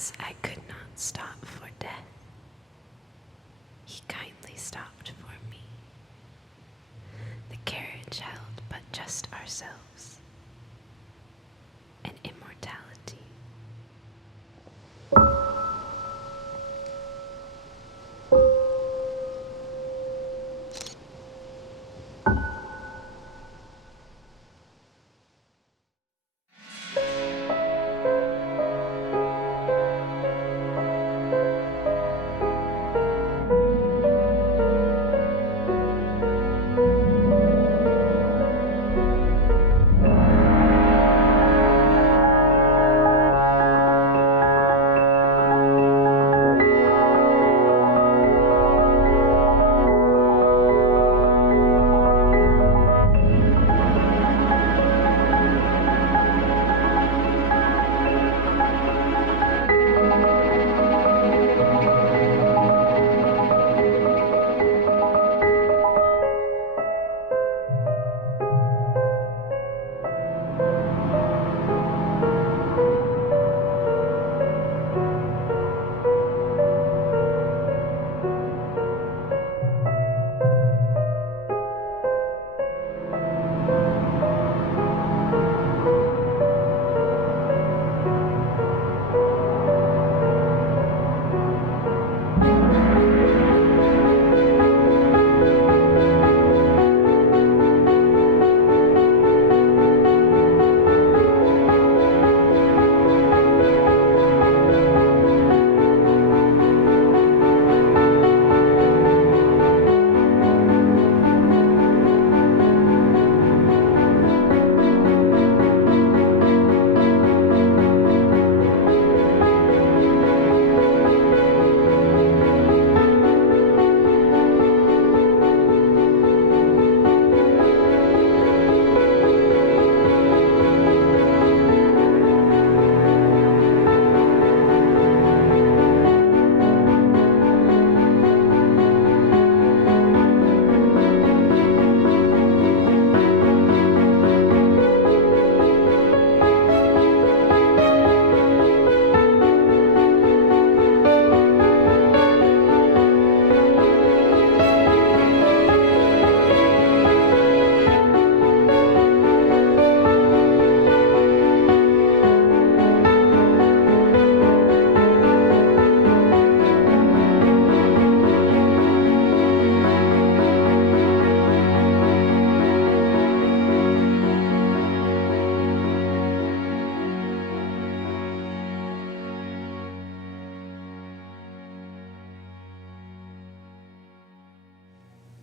as I could not stop for death, he kindly stopped for me. The carriage held but just ourselves and immortality.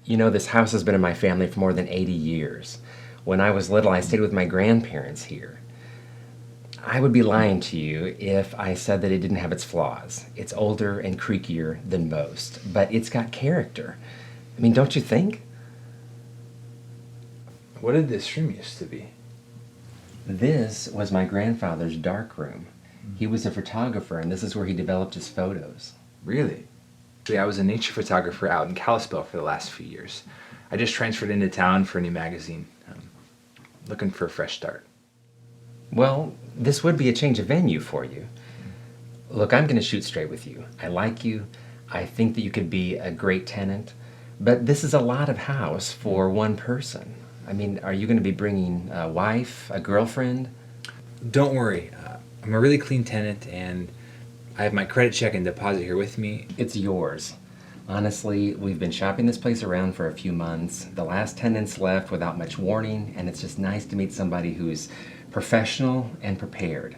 You know, this house has been in my family for more than 80 years. When I was little, I stayed with my grandparents here. I would be lying to you if I said that it didn't have its flaws. It's older and creakier than most, but it's got character. I mean, don't you think? What did this room used to be? This was my grandfather's dark room. He was a photographer, and this is where he developed his photos. Really? I was a nature photographer out in Kalispell for the last few years. I just transferred into town for a new magazine. Looking for a fresh start. Well, this would be a change of venue for you. Look, I'm going to shoot straight with you. I like you. I think that you could be a great tenant. But this is a lot of house for one person. I mean, are you going to be bringing a wife, a girlfriend? Don't worry. I'm a really clean tenant, and I have my credit check and deposit here with me. It's yours. Honestly, we've been shopping this place around for a few months. The last tenants left without much warning, and it's just nice to meet somebody who's professional and prepared.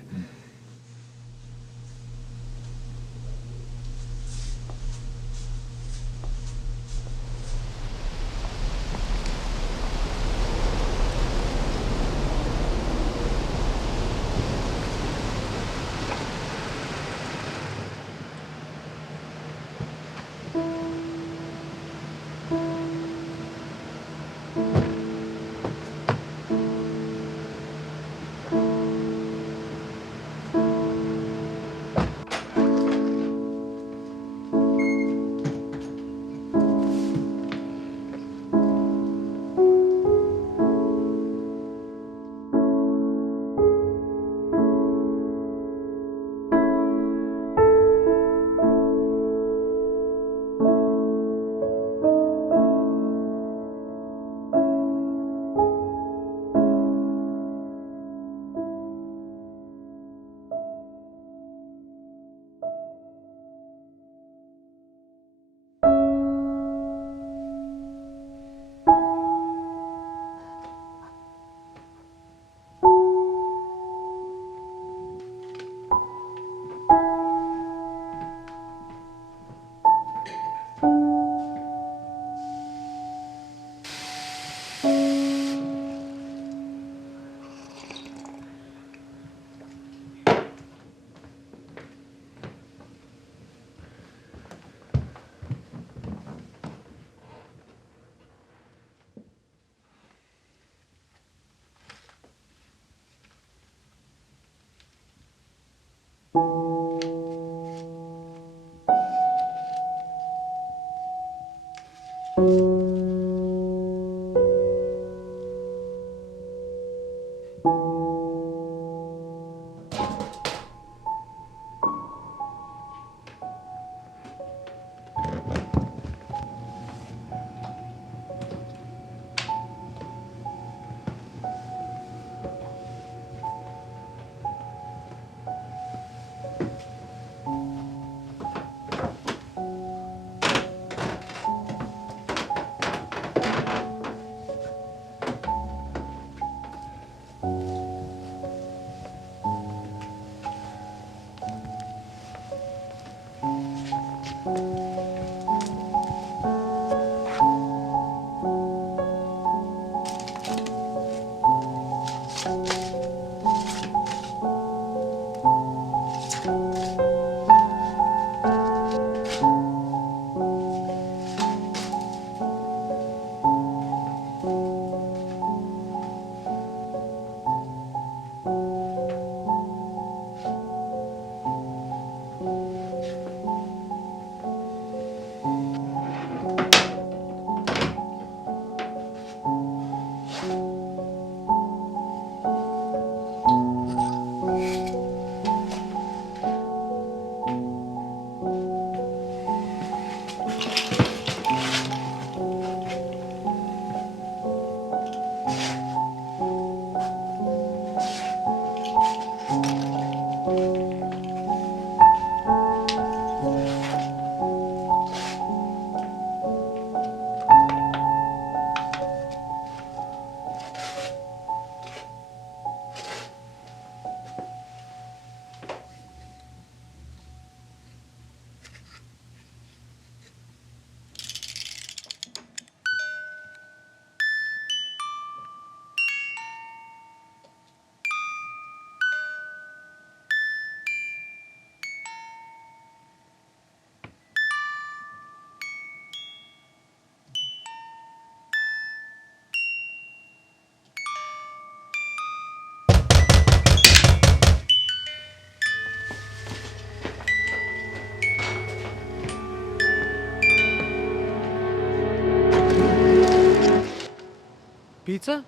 Pizza?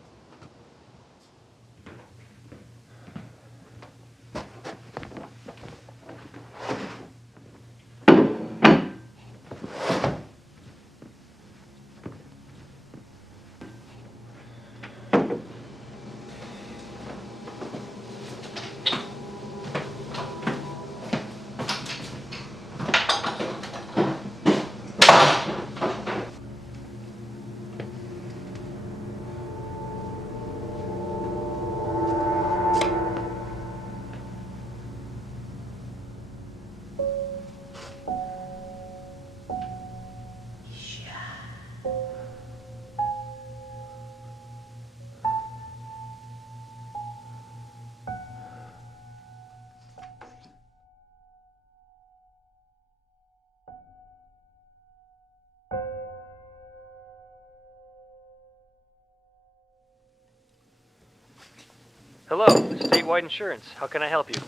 Hello, statewide insurance. How can I help you?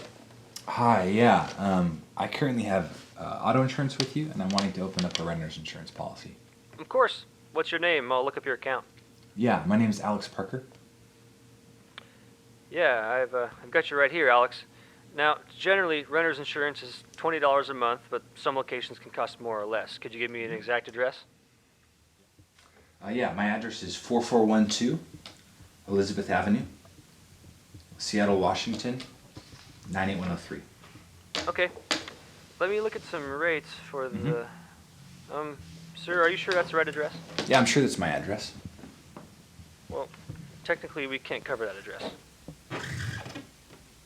Hi, yeah. I currently have auto insurance with you, and I'm wanting to open up a renter's insurance policy. Of course. What's your name? I'll look up your account. Yeah, my name is Alex Parker. Yeah, I've got you right here, Alex. Now, generally, renter's insurance is $20 a month, but some locations can cost more or less. Could you give me an exact address? Yeah, my address is 4412 Elizabeth Avenue, Seattle, Washington, 98103. Okay. Let me look at some rates for the... Sir, are you sure that's the right address? Yeah, I'm sure that's my address. Well, technically, we can't cover that address.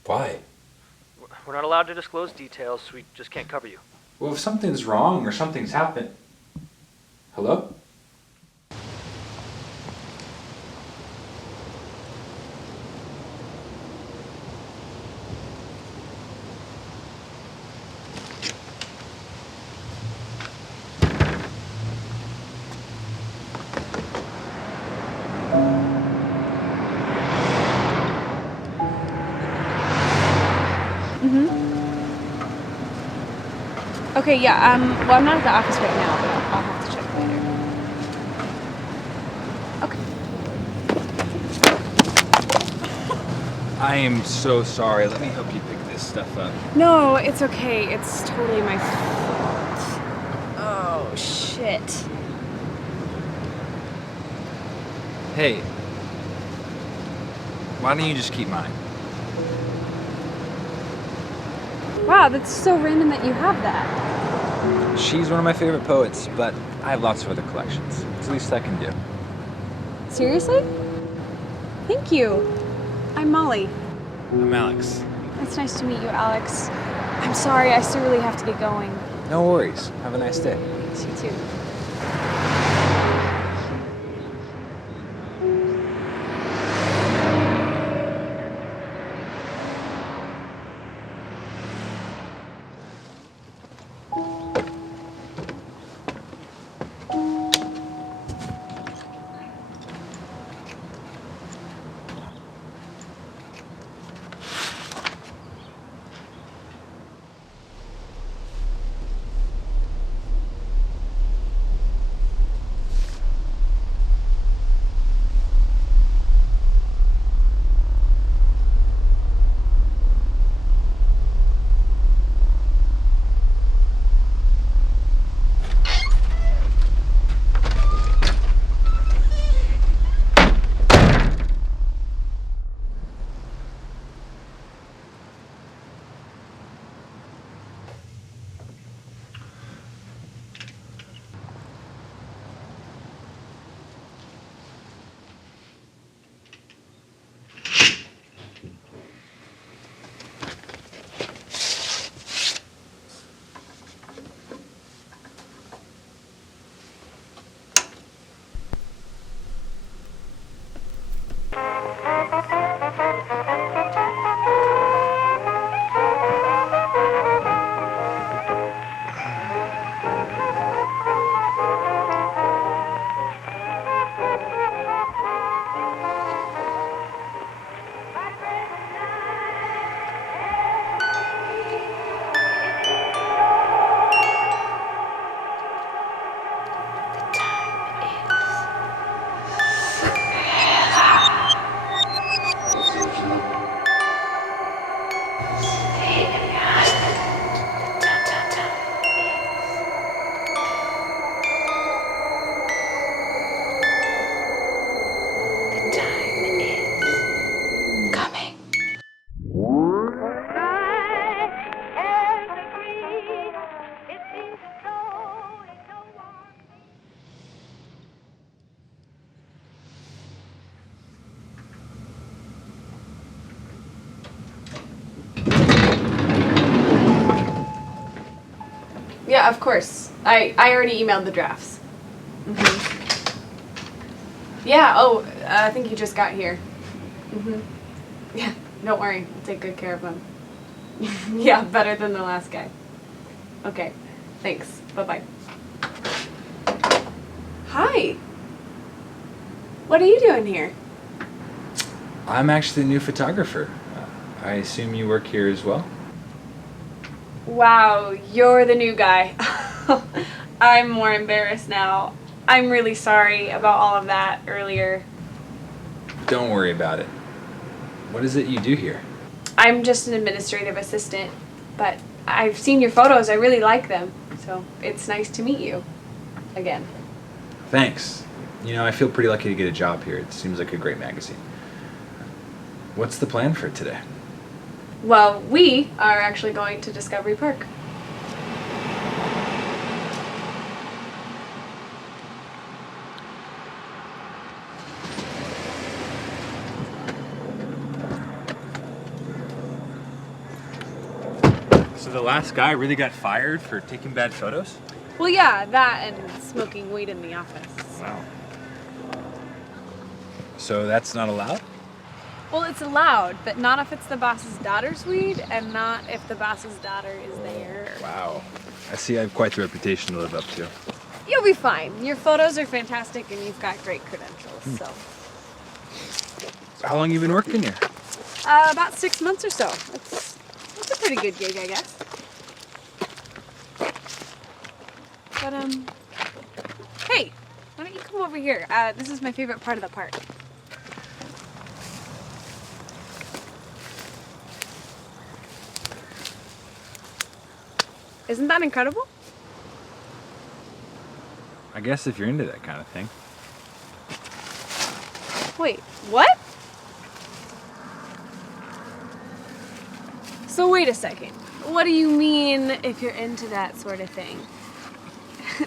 Why? We're not allowed to disclose details, so we just can't cover you. Well, if something's wrong or something's happened... Hello? Okay, yeah, well, I'm not at the office right now, but I'll have to check later. Okay. I am so sorry. Let me help you pick this stuff up. No, it's okay. It's totally my fault. Oh, shit. Hey, why don't you just keep mine? Wow, that's so random that you have that. She's one of my favorite poets, but I have lots of other collections. It's the least I can do. Seriously? Thank you. I'm Molly. I'm Alex. It's nice to meet you, Alex. I'm sorry, I still really have to get going. No worries. Have a nice day. Thanks, you too. Yeah, of course. I already emailed the drafts. Yeah, I think you just got here. Yeah, don't worry. I'll take good care of him. Yeah, better than the last guy. Okay, thanks. Bye-bye. Hi. What are you doing here? I'm actually the new photographer. I assume you work here as well? Wow, you're the new guy. I'm more embarrassed now. I'm really sorry about all of that earlier. Don't worry about it. What is it you do here? I'm just an administrative assistant, but I've seen your photos. I really like them. So it's nice to meet you again. Thanks. You know, I feel pretty lucky to get a job here. It seems like a great magazine. What's the plan for today? Well, we are actually going to Discovery Park. So the last guy really got fired for taking bad photos? Well, yeah, that and smoking weed in the office. Wow. So that's not allowed? Well, it's allowed, but not if it's the boss's daughter's weed, and not if the boss's daughter is there. Wow. I see I have quite the reputation to live up to. You'll be fine. Your photos are fantastic, and you've got great credentials, so. How long you been working here? About 6 months or so. It's a pretty good gig, I guess. But, hey, why don't you come over here? This is my favorite part of the park. Isn't that incredible? I guess if you're into that kind of thing. Wait, what? So wait a second. What do you mean if you're into that sort of thing?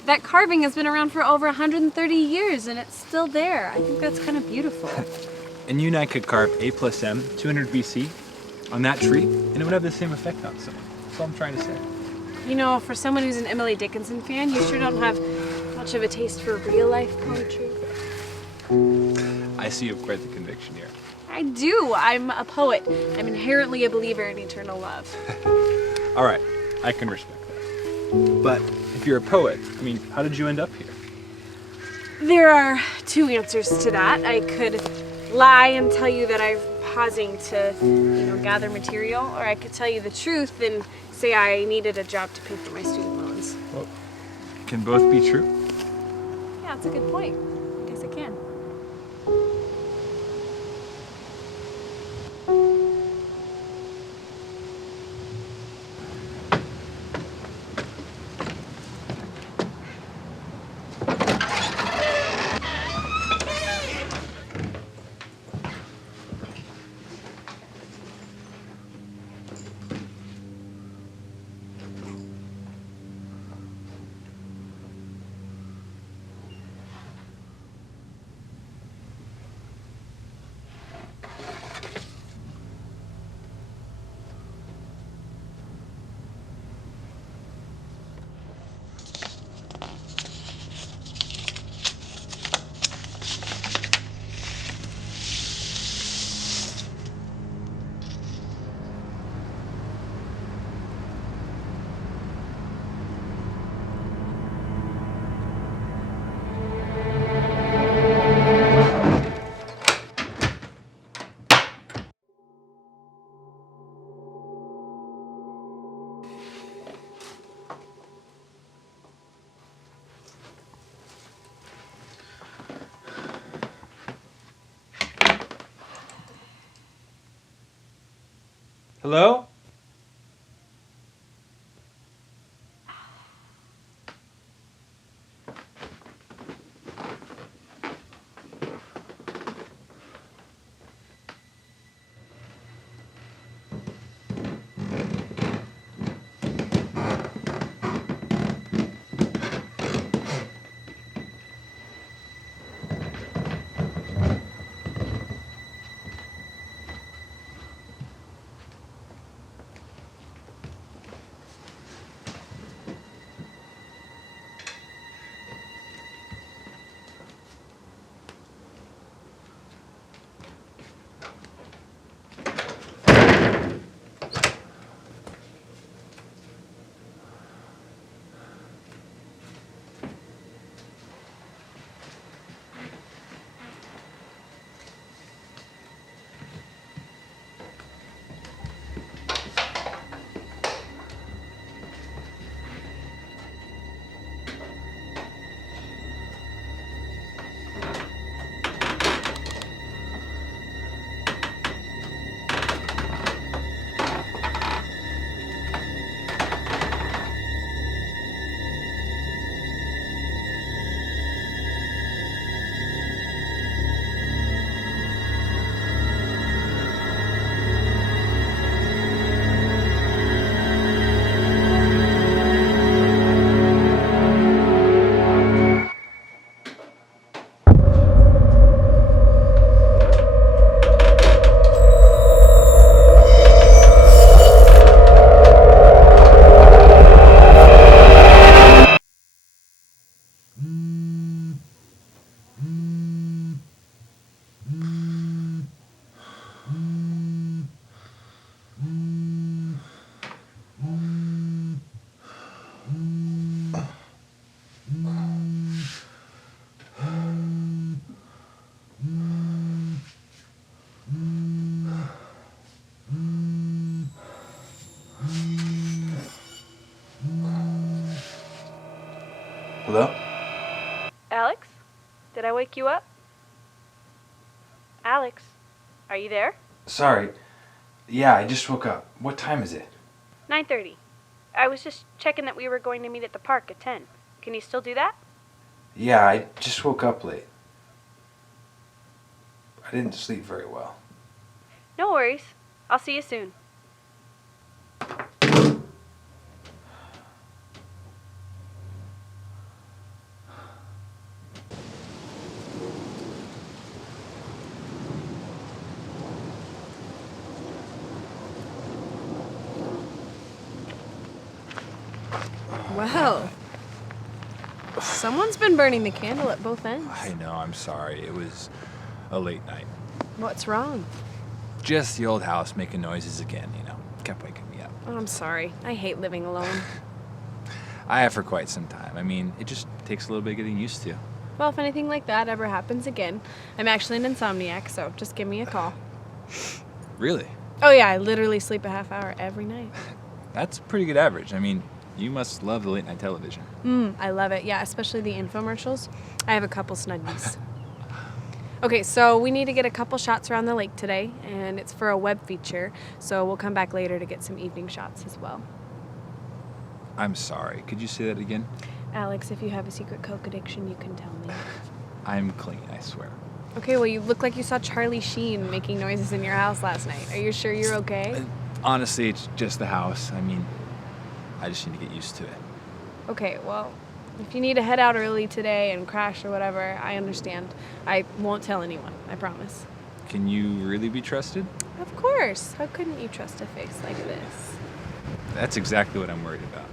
That carving has been around for over 130 years and it's still there. I think that's kind of beautiful. And you and I could carve A plus M, 200 BC, on that tree, and it would have the same effect on someone. That's all I'm trying to say. You know, for someone who's an Emily Dickinson fan, you sure don't have much of a taste for real-life poetry. I see you have quite the conviction here. I do. I'm a poet. I'm inherently a believer in eternal love. All right, I can respect that. But if you're a poet, I mean, how did you end up here? There are two answers to that. I could lie and tell you that I'm pausing to, gather material, or I could tell you the truth and say I needed a job to pay for my student loans. Well, can both be true? Yeah, that's a good point. I guess I can. Hello? Hello? Alex? Did I wake you up? Alex, are you there? Sorry. Yeah, I just woke up. What time is it? 9:30. I was just checking that we were going to meet at the park at 10. Can you still do that? Yeah, I just woke up late. I didn't sleep very well. No worries. I'll see you soon. Well, someone's been burning the candle at both ends. I know, I'm sorry. It was a late night. What's wrong? Just the old house making noises again, Kept waking me up. Oh, I'm sorry. I hate living alone. I have for quite some time. I mean, it just takes a little bit getting used to. Well, if anything like that ever happens again, I'm actually an insomniac, so just give me a call. Really? Oh yeah, I literally sleep a half hour every night. That's a pretty good average. I mean, you must love the late night television. I love it. Yeah, especially the infomercials. I have a couple snuggies. Okay, so we need to get a couple shots around the lake today, and it's for a web feature, so we'll come back later to get some evening shots as well. I'm sorry. Could you say that again? Alex, if you have a secret Coke addiction, you can tell me. I'm clean, I swear. Okay, well, you look like you saw Charlie Sheen making noises in your house last night. Are you sure you're okay? Honestly, it's just the house. I mean, I just need to get used to it. Okay, well, if you need to head out early today and crash or whatever, I understand. I won't tell anyone, I promise. Can you really be trusted? Of course. How couldn't you trust a face like this? That's exactly what I'm worried about.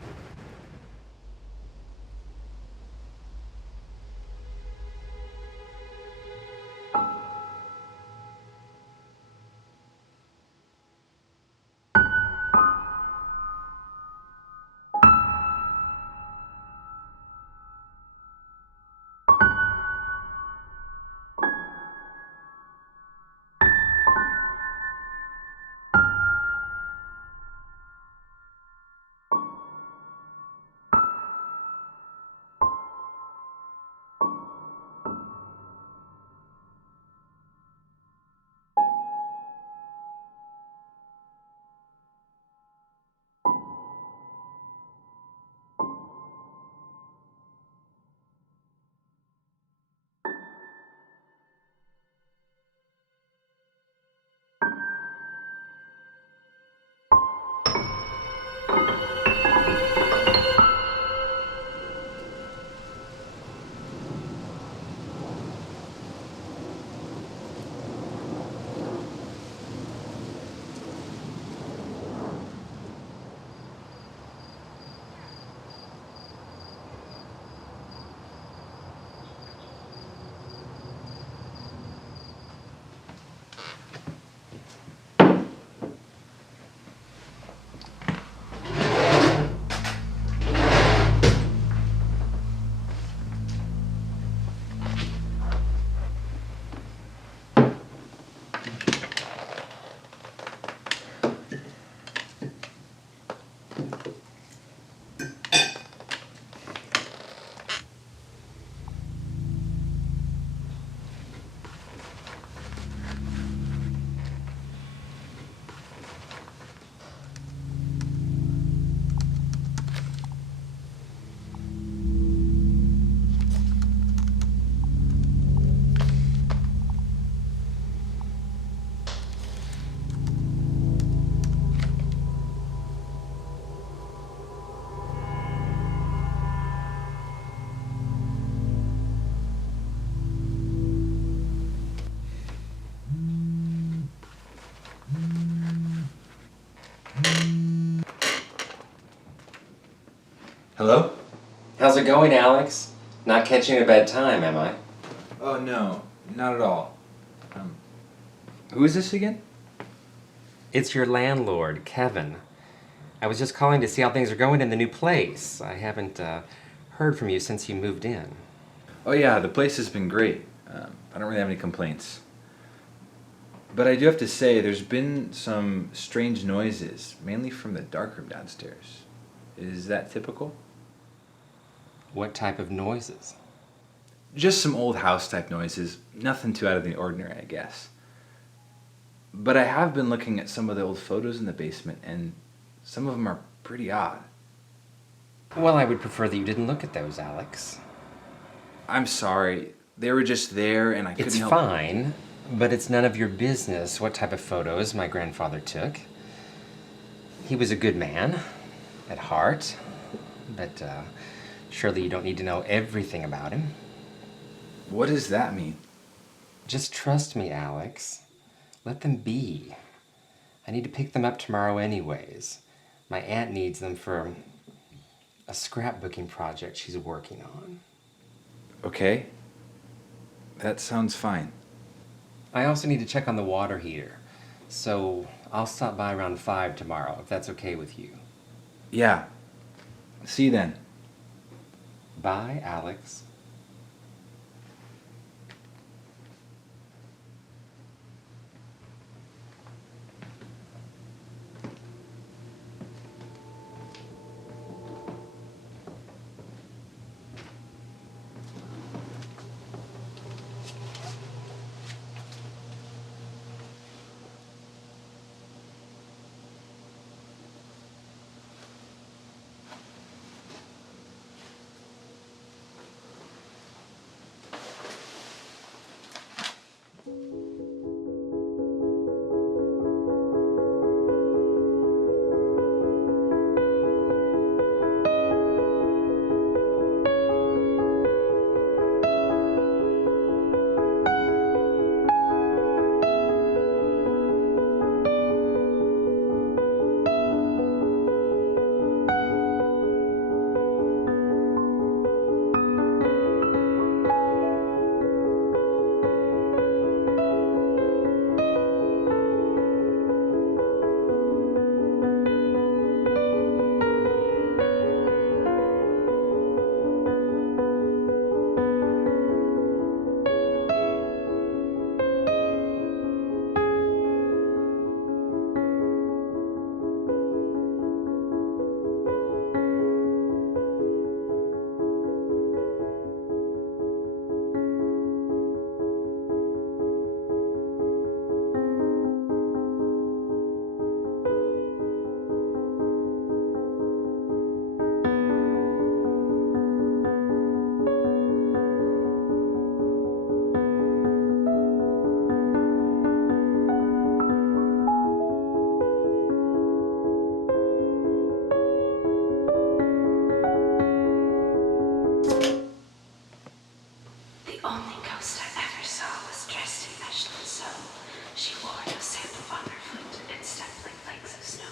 Hello? How's it going, Alex? Not catching a bad time, am I? Oh, no. Not at all. Who is this again? It's your landlord, Kevin. I was just calling to see how things are going in the new place. I haven't heard from you since you moved in. Oh, yeah, the place has been great. I don't really have any complaints. But I do have to say, there's been some strange noises, mainly from the darkroom downstairs. Is that typical? What type of noises? Just some old house type noises. Nothing too out of the ordinary, I guess. But I have been looking at some of the old photos in the basement, and some of them are pretty odd. Well, I would prefer that you didn't look at those, Alex. I'm sorry. They were just there, and I couldn't It's help. fine, but it's none of your business what type of photos my grandfather took. He was a good man, at heart, but surely you don't need to know everything about him. What does that mean? Just trust me, Alex. Let them be. I need to pick them up tomorrow anyways. My aunt needs them for a scrapbooking project she's working on. Okay. That sounds fine. I also need to check on the water heater, so I'll stop by around 5 tomorrow, if that's okay with you. Yeah. See you then. Bye, Alex. The only ghost I ever saw was dressed in Mechlin sew. She wore no sandal on her foot and stepped like flakes of snow.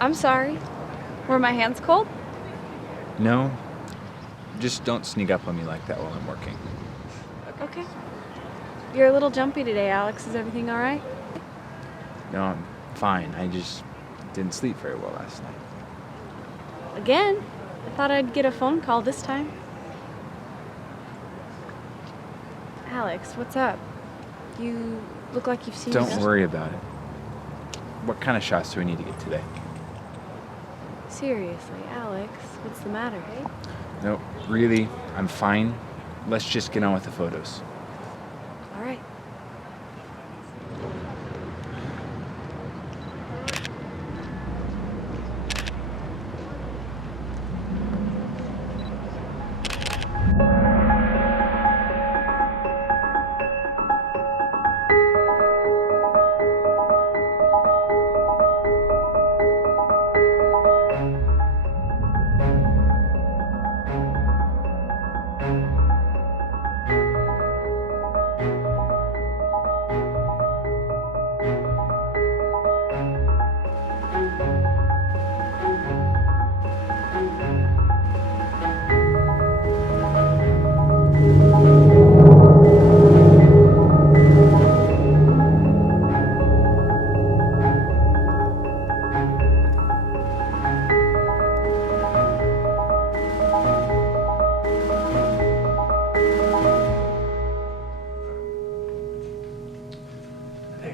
I'm sorry. Were my hands cold? No. Just don't sneak up on me like that while I'm working. Okay. You're a little jumpy today, Alex. Is everything all right? No, I'm fine. I just didn't sleep very well last night. Again? I thought I'd get a phone call this time. Alex, what's up? You look like you've seen Don't stuff. worry about it. What kind of shots do we need to get today? Seriously, Alex, what's the matter, hey? No, really, I'm fine. Let's just get on with the photos. All right.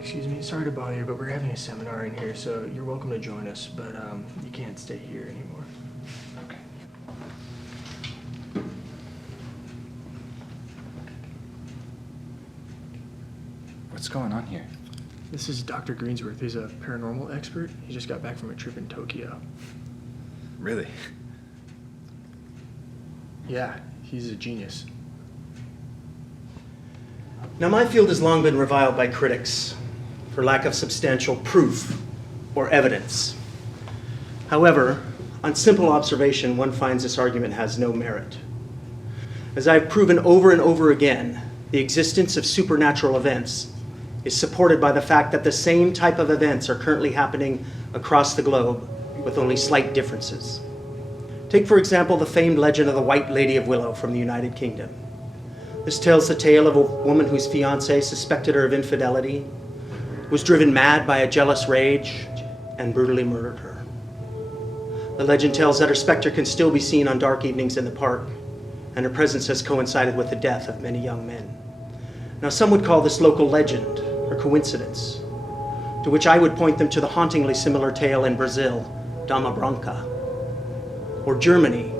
excuse me. Sorry to bother you, but we're having a seminar in here, so you're welcome to join us, but you can't stay here anymore. Okay. What's going on here? This is Dr. Greensworth. He's a paranormal expert. He just got back from a trip in Tokyo. Really? Yeah, he's a genius. Now, my field has long been reviled by critics for lack of substantial proof or evidence. However, on simple observation, one finds this argument has no merit. As I've proven over and over again, the existence of supernatural events is supported by the fact that the same type of events are currently happening across the globe with only slight differences. Take, for example, the famed legend of the White Lady of Willow from the United Kingdom. This tells the tale of a woman whose fiancé suspected her of infidelity, was driven mad by a jealous rage, and brutally murdered her. The legend tells that her specter can still be seen on dark evenings in the park, and her presence has coincided with the death of many young men. Now, some would call this local legend or coincidence, to which I would point them to the hauntingly similar tale in Brazil, Dama Branca, or Germany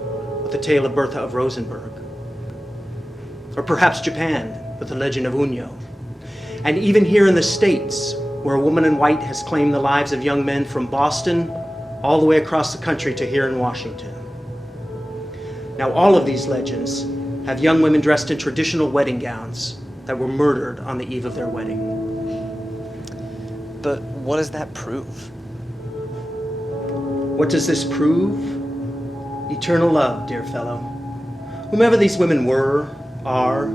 with the tale of Bertha of Rosenberg, or perhaps Japan with the legend of Unyo, and even here in the States, where a woman in white has claimed the lives of young men from Boston all the way across the country to here in Washington. Now, all of these legends have young women dressed in traditional wedding gowns that were murdered on the eve of their wedding. But what does that prove? What does this prove? Eternal love, dear fellow. Whomever these women were, are,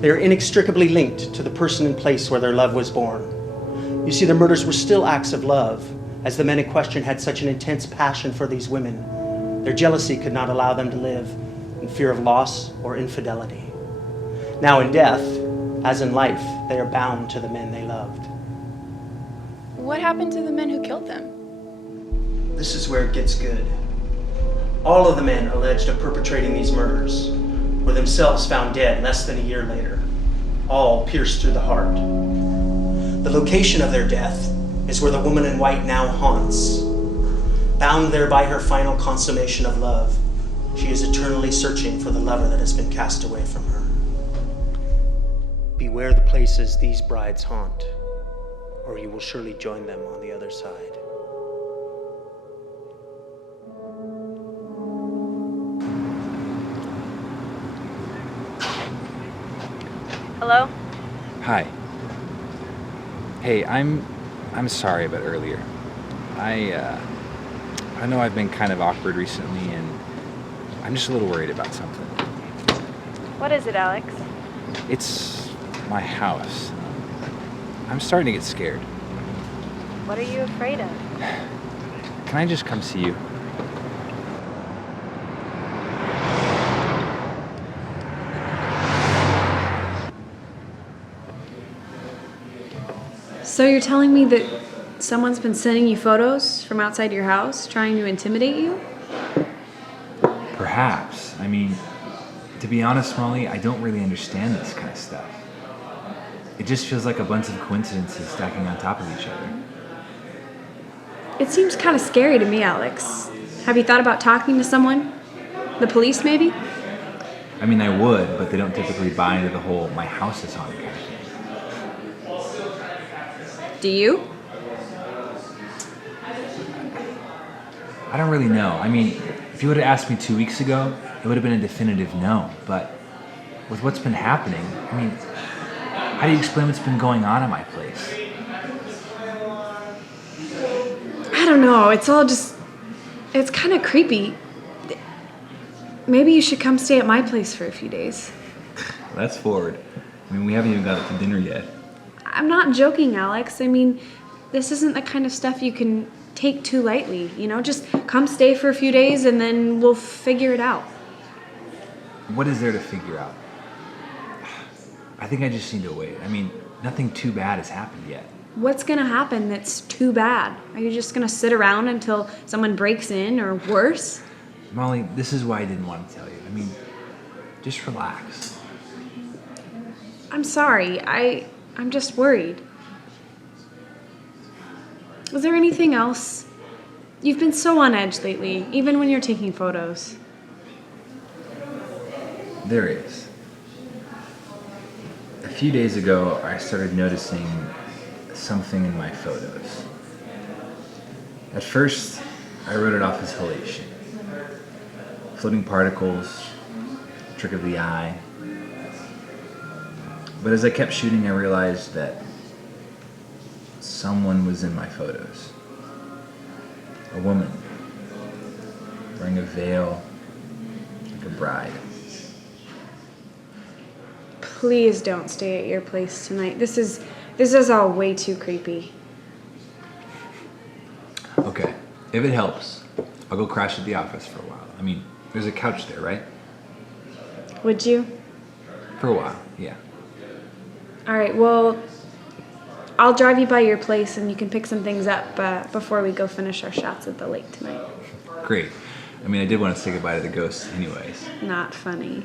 they are inextricably linked to the person and place where their love was born. You see, their murders were still acts of love, as the men in question had such an intense passion for these women. Their jealousy could not allow them to live in fear of loss or infidelity. Now in death, as in life, they are bound to the men they loved. What happened to the men who killed them? This is where it gets good. All of the men alleged of perpetrating these murders were themselves found dead less than a year later, all pierced through the heart. The location of their death is where the woman in white now haunts. Bound there by her final consummation of love, she is eternally searching for the lover that has been cast away from her. Beware the places these brides haunt, or you will surely join them on the other side. Hello? Hi. Hey, I'm sorry about earlier. I know I've been kind of awkward recently, and I'm just a little worried about something. What is it, Alex? It's my house. I'm starting to get scared. What are you afraid of? Can I just come see you? So you're telling me that someone's been sending you photos from outside your house, trying to intimidate you? Perhaps. I mean, to be honest, Molly, I don't really understand this kind of stuff. It just feels like a bunch of coincidences stacking on top of each other. It seems kind of scary to me, Alex. Have you thought about talking to someone? The police, maybe? I mean, I would, but they don't typically buy into the whole my house is haunted kind of thing. Do you? I don't really know. I mean, if you would have asked me 2 weeks ago, it would have been a definitive no. But with what's been happening, I mean, how do you explain what's been going on at my place? I don't know. It's kind of creepy. Maybe you should come stay at my place for a few days. That's forward. I mean, we haven't even got to dinner yet. I'm not joking, Alex. I mean, this isn't the kind of stuff you can take too lightly, you know? Just come stay for a few days and then we'll figure it out. What is there to figure out? I think I just need to wait. I mean, nothing too bad has happened yet. What's gonna happen that's too bad? Are you just gonna sit around until someone breaks in or worse? Molly, this is why I didn't want to tell you. I mean, just relax. I'm sorry. I'm just worried. Is there anything else? You've been so on edge lately, even when you're taking photos. There is. A few days ago, I started noticing something in my photos. At first, I wrote it off as halation. Floating particles, trick of the eye. But as I kept shooting, I realized that someone was in my photos. A woman, wearing a veil, like a bride. Please don't stay at your place tonight. This is all way too creepy. Okay, if it helps, I'll go crash at the office for a while. I mean, there's a couch there, right? Would you? For a while, yeah. All right, well, I'll drive you by your place and you can pick some things up before we go finish our shots at the lake tonight. Great. I mean, I did want to say goodbye to the ghosts anyways. Not funny.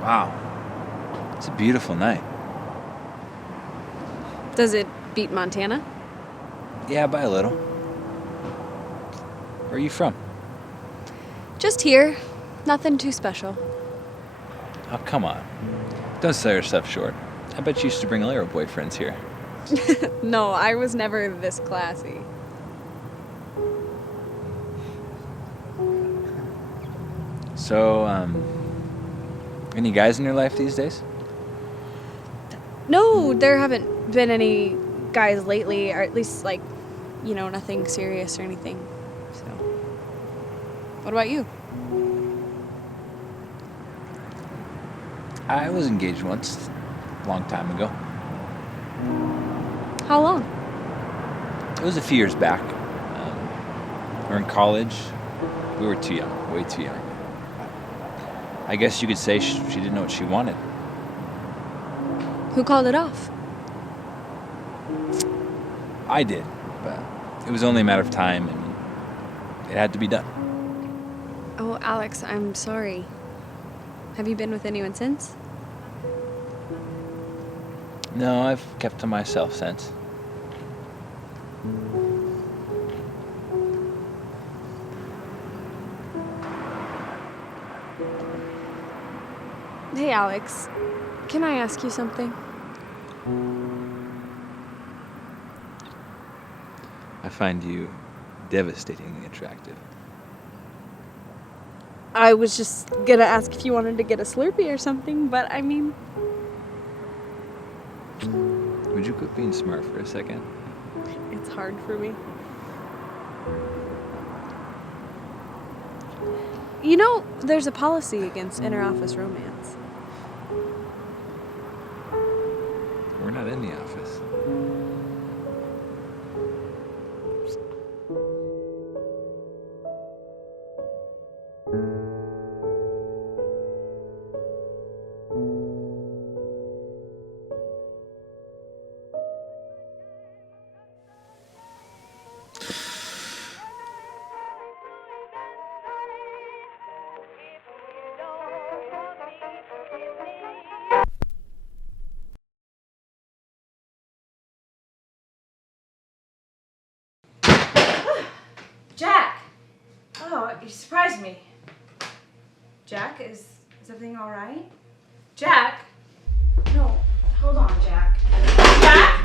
Wow. It's a beautiful night. Does it beat Montana? Yeah, by a little. Where are you from? Just here. Nothing too special. Oh, come on. Don't sell yourself short. I bet you used to bring all your boyfriends here. No, I was never this classy. So, any guys in your life these days? No, there haven't been any guys lately, or at least, like, you know, nothing serious or anything. So, what about you? I was engaged once, a long time ago. How long? It was a few years back. We were in college. We were too young, way too young. I guess you could say she didn't know what she wanted. Who called it off? I did, but it was only a matter of time, and it had to be done. Oh, Alex, I'm sorry. Have you been with anyone since? No, I've kept to myself since. Hey, Alex, can I ask you something? I find you devastatingly attractive. I was just gonna ask if you wanted to get a Slurpee or something, but I mean... Would you quit being smart for a second? It's hard for me. You know, there's a policy against inter-office romance. We're not in the office. Jack! Oh, you surprised me. Jack, is everything all right? Jack? No, hold on, Jack. Jack?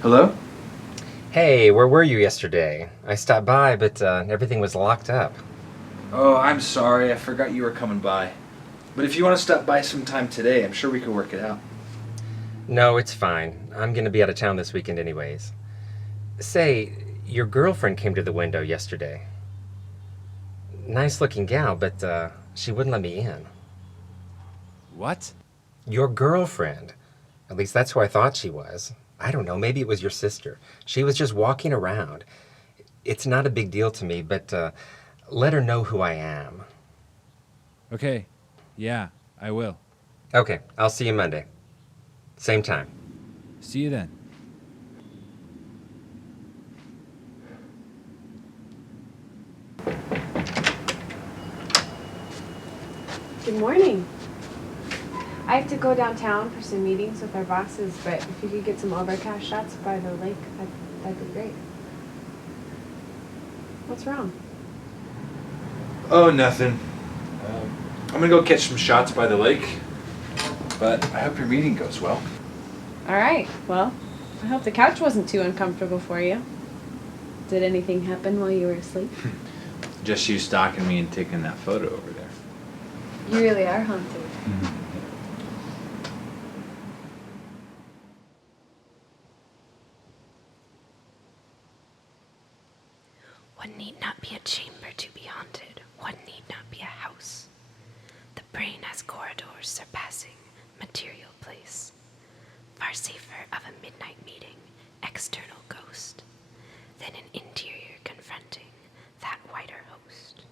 Hello? Hey, where were you yesterday? I stopped by, but everything was locked up. Oh, I'm sorry. I forgot you were coming by. But if you want to stop by sometime today, I'm sure we could work it out. No, it's fine. I'm gonna be out of town this weekend anyways. Say, your girlfriend came to the window yesterday. Nice looking gal, but she wouldn't let me in. What? Your girlfriend. At least that's who I thought she was. I don't know, maybe it was your sister. She was just walking around. It's not a big deal to me, but let her know who I am. Okay. Yeah, I will. Okay, I'll see you Monday. Same time. See you then. Good morning. I have to go downtown for some meetings with our bosses, but if you could get some overcast shots by the lake, that'd be great. What's wrong? Oh, nothing. I'm gonna go catch some shots by the lake. But I hope your meeting goes well. All right. Well, I hope the couch wasn't too uncomfortable for you. Did anything happen while you were asleep? Just you stalking me and taking that photo over there. You really are haunted. One need not be a chamber to be haunted. One need not be a house. The brain has corridors surpassing material place. Far safer of a midnight meeting, external ghost, than an interior confronting that whiter host.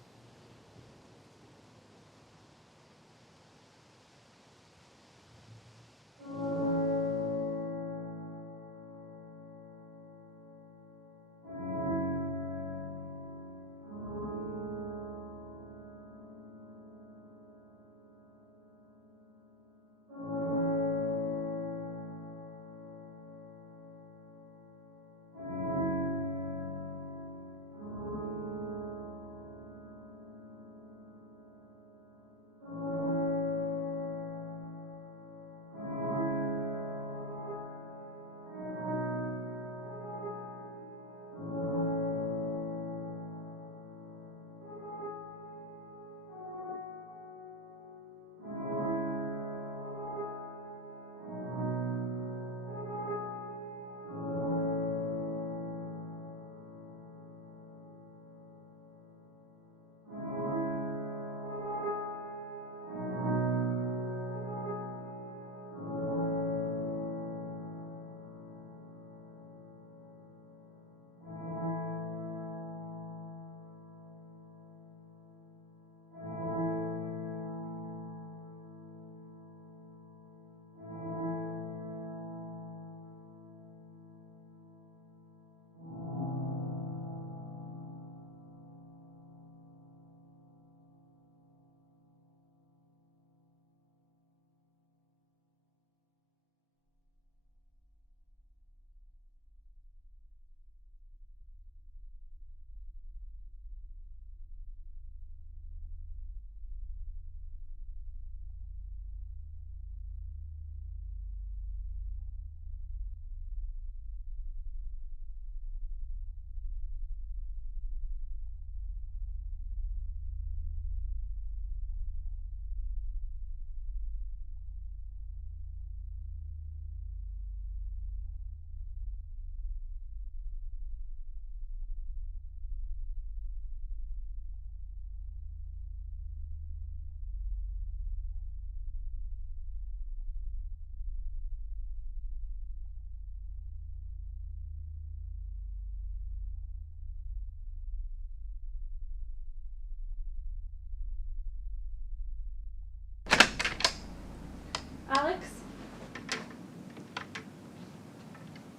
Alex?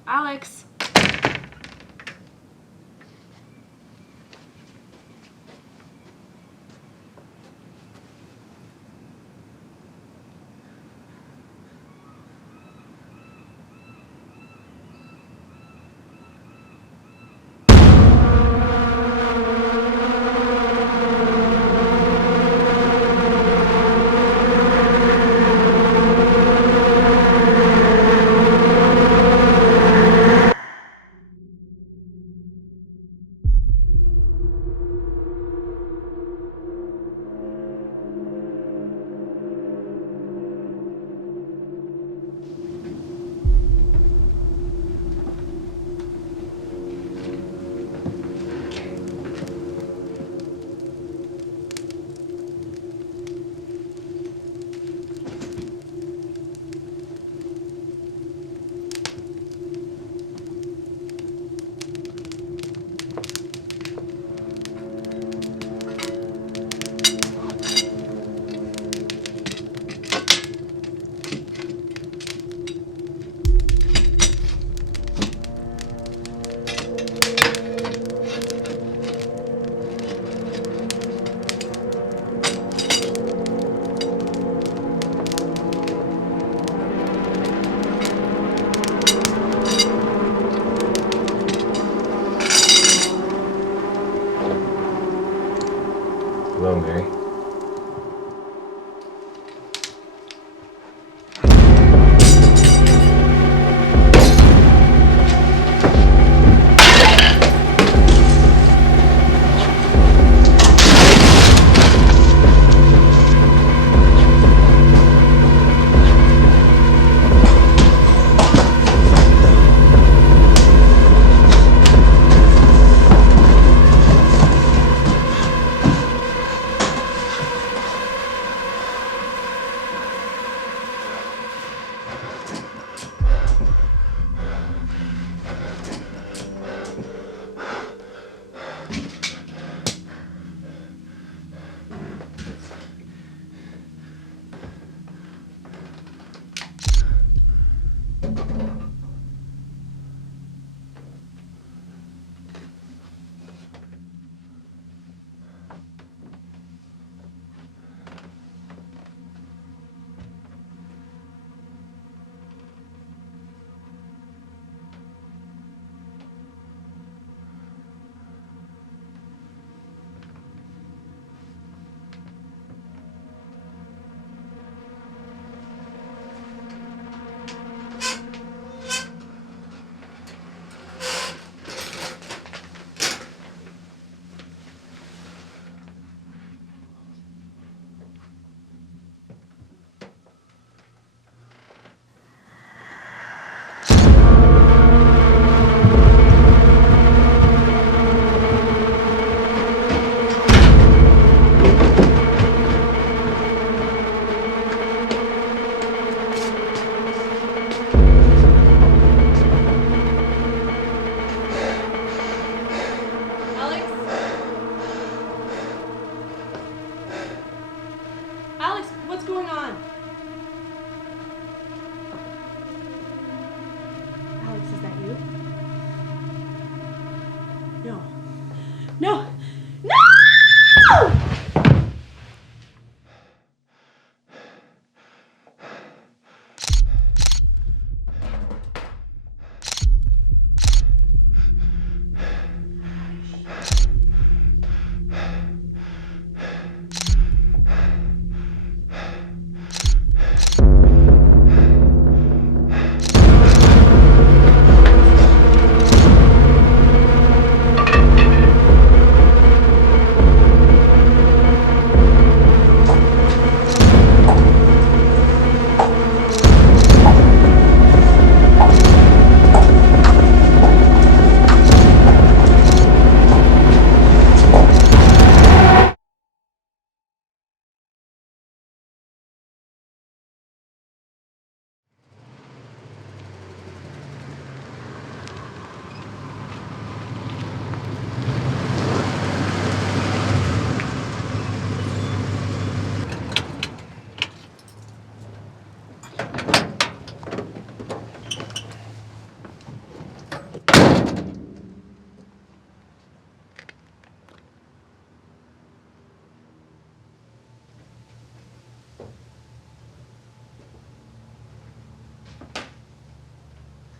Alex? is that you? No. No! No!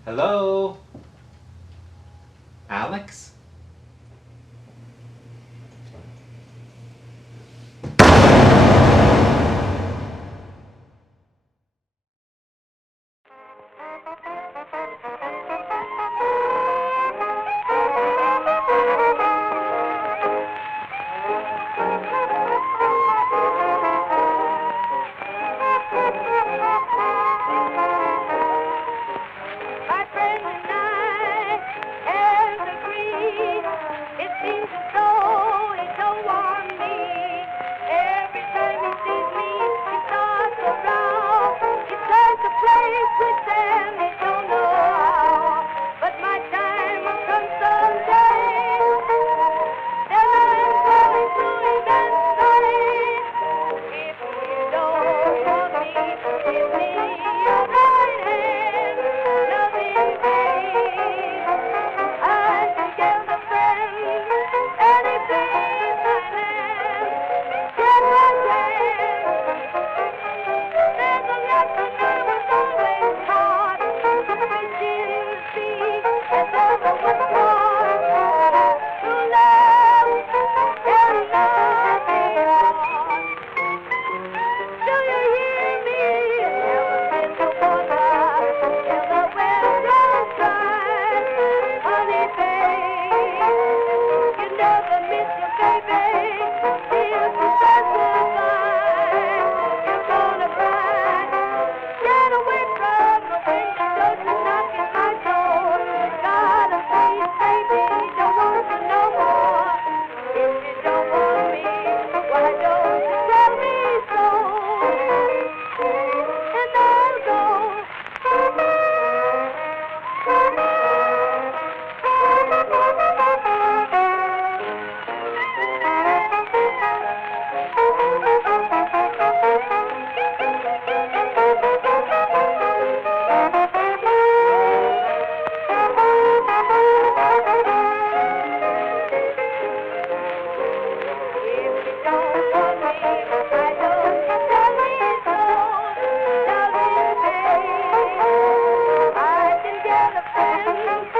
Hello? Alex? My friend and I have agreed. It seems as though he don't want me. Every time he sees me, he starts a row. He tries to play pretend he don't know how. But my time will come someday. Then I'm going to eventually. If you don't want me, give me your right hand. Loving babe, I can get a friend, and he plays my land. Yes, I can. There's a lesson I was always taught. It's in the sea, as ever was taught. To love and love beyond. Do you hear me? Never miss a water till the well runs dry. Honey, babe, you never miss your baby till she says goodbye. You're gonna cry. Get away from the window, don't you knock at my door. Gotta please, baby, don't want you no more. If you don't want me, why don't you tell me so? And I'll go. If you don't want me, why don't you tell me so? Loving babe, I can get a friend.